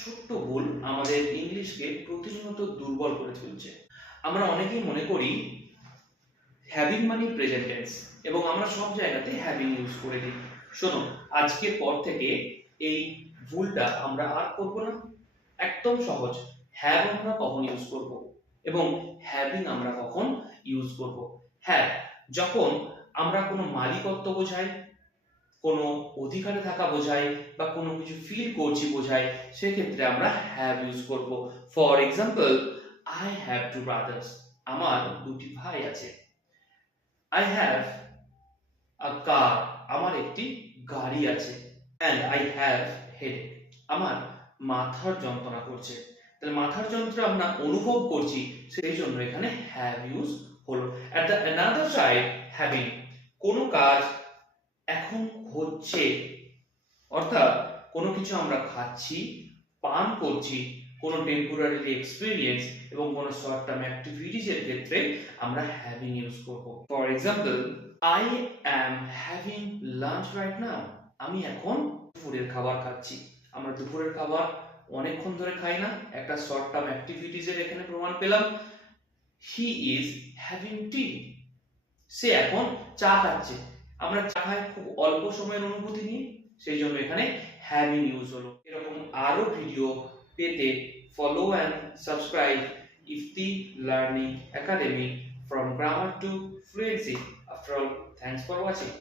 ছোট্ট ভুল আমাদের ইংলিশকে প্রতিনিয়ত দুর্বল করে তুলছে। আমরা অনেকেই মনে করি হ্যাভিং মানে প্রেজেন্ট টেন্স এবং আমরা সব জায়গাতে হ্যাভিং ইউজ করে দিই। শোনো, আজকের পর থেকে এই ভুলটা আমরা আর করব না। একদম সহজ। হ্যাভ আমরা কখন ইউজ করব এবং হ্যাভিং আমরা কখন ইউজ করব। হ্যাঁ, যখন আমরা কোনো মালিকত্ব বোঝাই, কোনো অধিকারে থাকা বোঝায় বা কোনো কিছু ফিল করছি বোঝায়, সেক্ষেত্রে আমরা হ্যাভ ইউজ করব। For example, I have to brothers, আমার দুটি ভাই আছে। আই হ্যাভ আ কার, আমার একটি গাড়ি আছে। অ্যান্ড আই হ্যাভ হেডেক, আমার মাথার যন্ত্রণা করছে। তাহলে মাথার যন্ত্রণা আমরা অনুভব করছি, সেই জন্য এখানে হ্যাভ ইউজ হলো। At the another side, having, কোনো কাজ এখন হচ্ছে, অর্থাৎ কোনো কিছু আমরা খাচ্ছি, পান করছি, কোনো টেম্পোরারি এক্সপেরিয়েন্স এবং কোনো শর্ট টার্ম অ্যাক্টিভিটিস এর ক্ষেত্রে আমরা হ্যাভিং ইউজ করব। For example, I am having lunch right now, আমি এখন দুপুরের খাবার খাচ্ছি। আমরা দুপুরের খাবার অনেকক্ষণ ধরে খাই না, একটা শর্ট টার্ম অ্যাক্টিভিটিস এর এখানে প্রমাণ পেলাম। হি ইজ হ্যাভিং টি, সে এখন চা খাচ্ছে। আমরা চা খাই খুব অল্প সময়ের অনুভূতি নিয়ে, সেই জন্য এখানে হ্যাভিং ইউজ হলো। এরকম আরো ভিডিও পেতে follow and subscribe Ifti learning academy, from grammar to fluency. After all, thanks for watching.